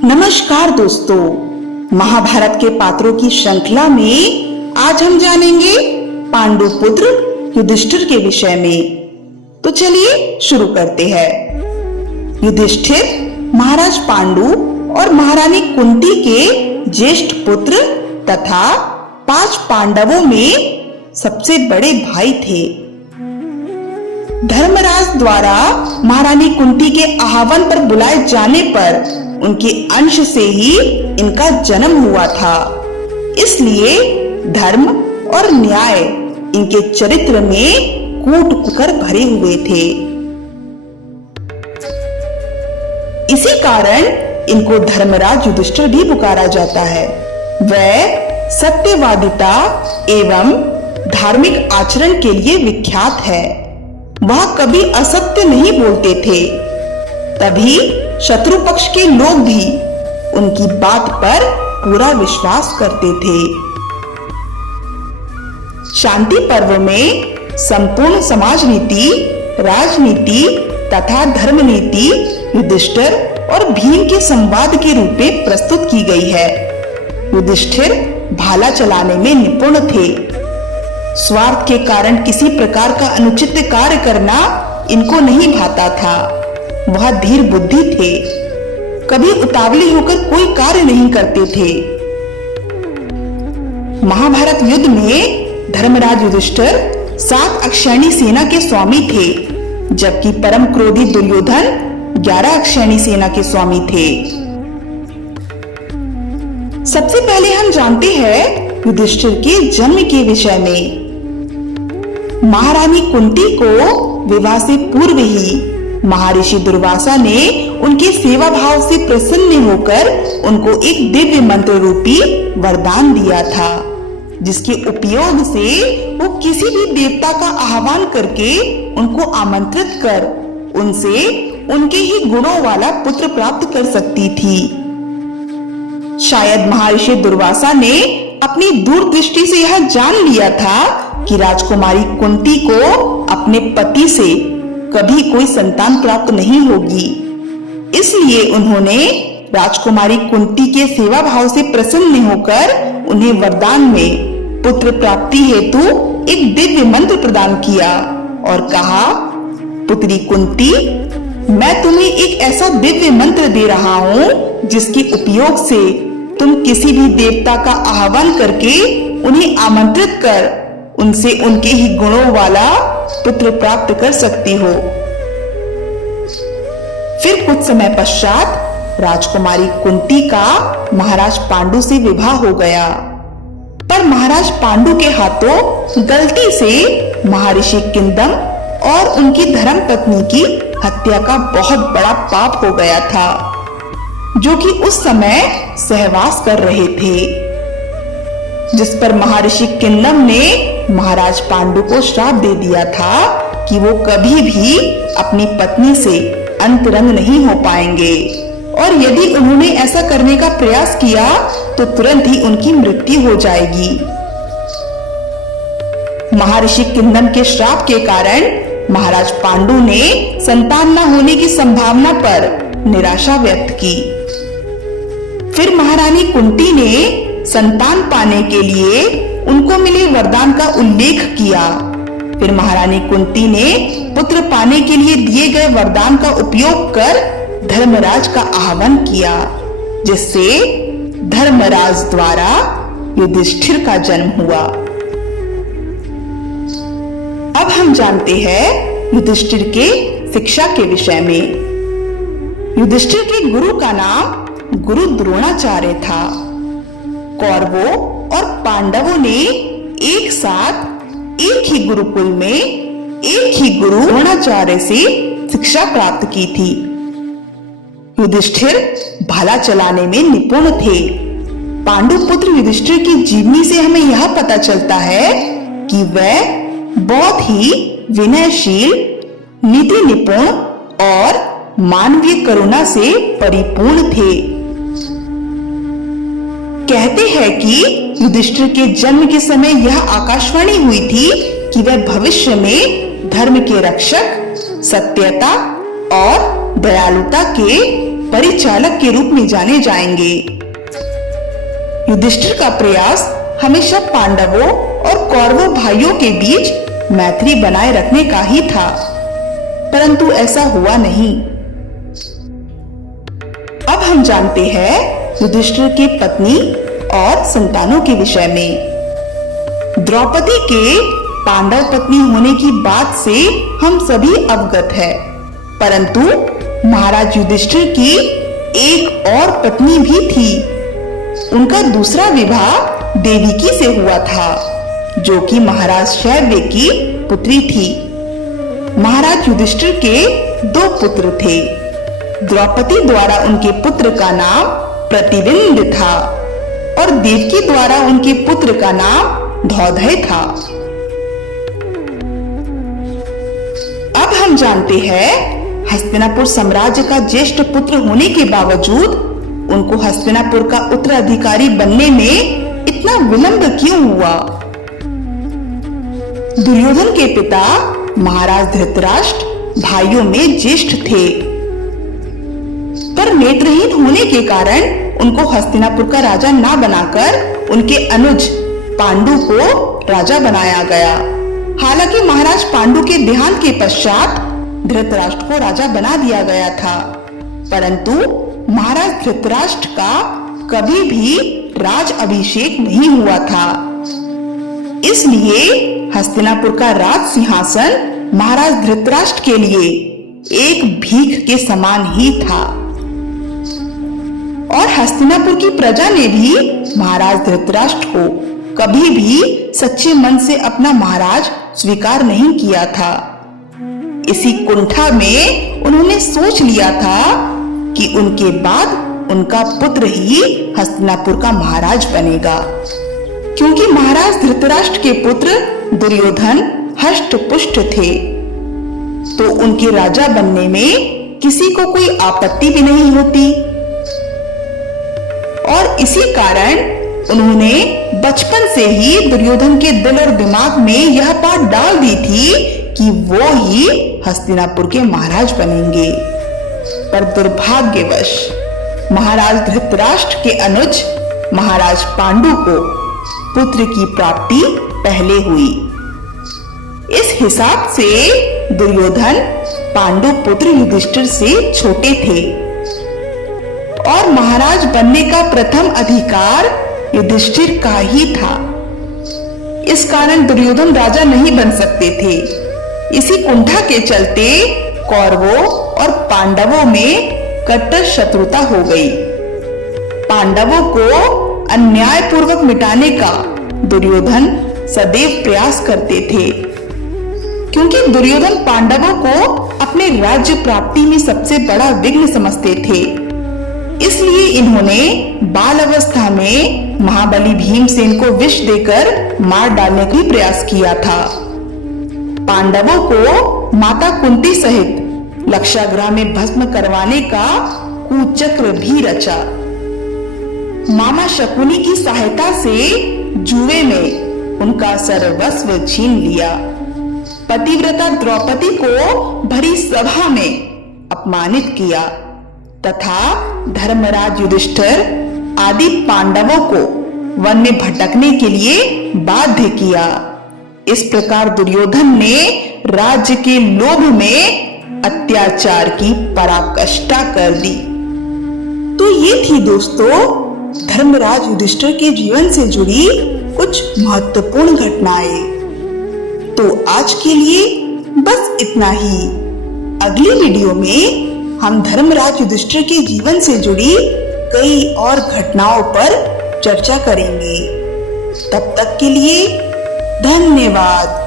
नमस्कार दोस्तों, महाभारत के पात्रों की श्रृंखला में आज हम जानेंगे पांडु पुत्र युधिष्ठिर के विषय में। तो चलिए शुरू करते हैं। युधिष्ठिर महाराज पांडु और महारानी कुंती के ज्येष्ठ पुत्र तथा 5 पांडवों में सबसे बड़े भाई थे। धर्मराज द्वारा महारानी कुंती के आह्वान पर बुलाए जाने पर उनके अंश से ही इनका जन्म हुआ था। इसलिए धर्म और न्याय इनके चरित्र में कूट कर भरे हुए थे। इसी कारण इनको धर्मराज युधिष्ठिर भी पुकारा जाता है। वह सत्यवादिता एवं धार्मिक आचरण के लिए विख्यात है। वह कभी असत्य नहीं बोलते थे, तभी शत्रु पक्ष के लोग भी उनकी बात पर पूरा विश्वास करते थे। शांति पर्व में संपूर्ण समाज नीति, राजनीति तथा धर्म नीति युधिष्ठिर और भीम के संवाद के रूप में प्रस्तुत की गई है। युधिष्ठिर भाला चलाने में निपुण थे। स्वार्थ के कारण किसी प्रकार का अनुचित कार्य करना इनको नहीं भाता था। वह धीर बुद्धि थे, कभी उतावली होकर कोई कार्य नहीं करते थे। महाभारत युद्ध में धर्मराज युधिष्ठिर 7 अक्षौहिणी सेना के स्वामी थे, जबकि परम क्रोधी दुर्योधन 11 अक्षौहिणी सेना के स्वामी थे। सबसे पहले हम जानते हैं युधिष्ठिर के जन्म के विषय में। महारानी कुंती को विवाह से पूर्व ही महर्षि दुर्वासा ने उनके सेवा भाव से प्रसन्न होकर उनको एक दिव्य मंत्र रूपी वरदान दिया था, जिसके उपयोग से वो किसी भी देवता का आह्वान करके उनको आमंत्रित कर उनसे उनके ही गुणों वाला पुत्र प्राप्त कर सकती थी। शायद महर्षि दुर्वासा ने अपनी दूरदृष्टि से यह जान लिया था कि राजकुमारी कुंती को अपने पति से कभी कोई संतान प्राप्त नहीं होगी। इसलिए उन्होंने राजकुमारी कुंती के सेवा भाव से प्रसन्न होकर उन्हें वरदान में पुत्र प्राप्ति हेतु एक दिव्य मंत्र प्रदान किया और कहा, पुत्री कुंती, मैं तुम्हें एक ऐसा दिव्य मंत्र दे रहा हूँ जिसके उपयोग से तुम किसी भी देवता का आह्वान करके उन्हें आमंत्रित कर उनसे उनके ही गुणों वाला पुत्र प्राप्त कर सकती हो। फिर कुछ समय पश्चात राजकुमारी कुंती का महाराज पांडु से विवाह हो गया, पर महाराज पांडु के हाथों गलती से महर्षि किंदम और उनकी धर्म पत्नी की हत्या का बहुत बड़ा पाप हो गया था, जो कि उस समय सहवास कर रहे थे। जिस पर महर्षि किंदम ने महाराज पांडु को श्राप दे दिया था कि वो कभी भी अपनी पत्नी से अंतरंग नहीं हो पाएंगे, और यदि उन्होंने ऐसा करने का प्रयास किया तो तुरंत ही उनकी मृत्यु हो जाएगी। महर्षि किंदम के श्राप के कारण महाराज पांडु ने संतान न होने की संभावना पर निराशा व्यक्त की। फिर महारानी कुंती ने संतान पाने के लिए उनको मिले वरदान का उल्लेख किया। फिर महारानी कुंती ने पुत्र पाने के लिए दिए गए वरदान का उपयोग कर धर्मराज का आह्वान किया, जिससे धर्मराज द्वारा युधिष्ठिर का जन्म हुआ। अब हम जानते हैं युधिष्ठिर के शिक्षा के विषय में। युधिष्ठिर के गुरु का नाम गुरु द्रोणाचार्य था। कौरवों और पांडवों ने एक साथ एक ही गुरुकुल में एक ही गुरु द्रोणाचार्य से शिक्षा प्राप्त की थी। युधिष्ठिर भाला चलाने में निपुण थे। पांडु पुत्र युधिष्ठिर की जीवनी से हमें यह पता चलता है कि वह बहुत ही विनयशील, नीति निपुण और मानवीय करुणा से परिपूर्ण थे। कहते हैं कि युधिष्ठिर के जन्म के समय यह आकाशवाणी हुई थी कि वह भविष्य में धर्म के रक्षक सत्यता और दयालुता के परिचालक के रूप में जाने जाएंगे। युधिष्ठिर का प्रयास हमेशा पांडवों और कौरवों भाइयों के बीच मैत्री बनाए रखने का ही था, परंतु ऐसा हुआ नहीं। अब हम जानते हैं युधिष्ठिर की पत्नी और संतानों के विषय में। द्रौपदी के पांडव पत्नी होने की बात से हम सभी अवगत है, परंतु महाराज युधिष्ठिर की एक और पत्नी भी थी। उनका दूसरा विवाह देवकी से हुआ था, जो कि महाराज शैव्य की पुत्री थी। महाराज युधिष्ठिर के 2 पुत्र थे। द्रौपदी द्वारा उनके पुत्र का नाम प्रतिविंद था और देवकी द्वारा उनके पुत्र का नाम धौधय था। अब हम जानते हैं हस्तिनापुर साम्राज्य का ज्येष्ठ पुत्र होने के बावजूद उनको हस्तिनापुर का उत्तराधिकारी बनने में इतना विलंब क्यों हुआ। दुर्योधन के पिता महाराज धृतराष्ट्र भाइयों में ज्येष्ठ थे, पर नेत्रहीन होने के कारण उनको हस्तिनापुर का राजा ना बनाकर उनके अनुज पांडु को राजा बनाया गया। हालांकि महाराज पांडु के देहांत के पश्चात धृतराष्ट्र को राजा बना दिया गया था, परंतु महाराज धृतराष्ट्र का कभी भी राज अभिषेक नहीं हुआ था। इसलिए हस्तिनापुर का राज सिंहासन महाराज धृतराष्ट्र के लिए एक भीख के समान ही था और हस्तिनापुर की प्रजा ने भी महाराज धृतराष्ट्र को कभी भी सच्चे मन से अपना महाराज स्वीकार नहीं किया था। इसी कुंठा में उन्होंने सोच लिया था कि उनके बाद उनका पुत्र ही हस्तिनापुर का महाराज बनेगा, क्योंकि महाराज धृतराष्ट्र के पुत्र दुर्योधन हष्ट पुष्ट थे, तो उनके राजा बनने में किसी को कोई आपत्ति भी नहीं होती। और इसी कारण उन्होंने बचपन से ही दुर्योधन के दिल और दिमाग में यह बात डाल दी थी कि वो ही हस्तिनापुर के महाराज बनेंगे। पर दुर्भाग्यवश महाराज धृतराष्ट्र के अनुज महाराज पांडु को पुत्र की प्राप्ति पहले हुई। इस हिसाब से दुर्योधन पांडु पुत्र युधिष्ठिर से छोटे थे और महाराज बनने का प्रथम अधिकार युधिष्ठिर का ही था। इस कारण दुर्योधन राजा नहीं बन सकते थे। इसी कुंठा के चलते कौरवों और पांडवों में कट्टर शत्रुता हो गई। पांडवों को अन्यायपूर्वक मिटाने का दुर्योधन सदैव प्रयास करते थे, क्योंकि दुर्योधन पांडवों को अपने राज्य प्राप्ति में सबसे बड़ा विघ्न समझते थे। इसलिए इन्होंने बाल अवस्था में महाबली भीमसेन को विष देकर मार डालने का प्रयास किया था। पांडवों को माता कुंती सहित लक्षागृह में भस्म करवाने का कुचक्र भी रचा। मामा शकुनी की सहायता से जुए में उनका सर्वस्व छीन लिया। पतिव्रता द्रौपदी को भरी सभा में अपमानित किया तथा धर्मराज युधिष्ठिर आदि पांडवों को वन में भटकने के लिए बाध्य किया। इस प्रकार दुर्योधन ने राज्य के लोभ में अत्याचार की पराकाष्ठा कर दी। तो ये थी दोस्तों धर्मराज युधिष्ठिर के जीवन से जुड़ी कुछ महत्वपूर्ण घटनाएं। तो आज के लिए बस इतना ही। अगली वीडियो में हम धर्मराज युधिष्ठिर के जीवन से जुड़ी कई और घटनाओं पर चर्चा करेंगे। तब तक के लिए धन्यवाद।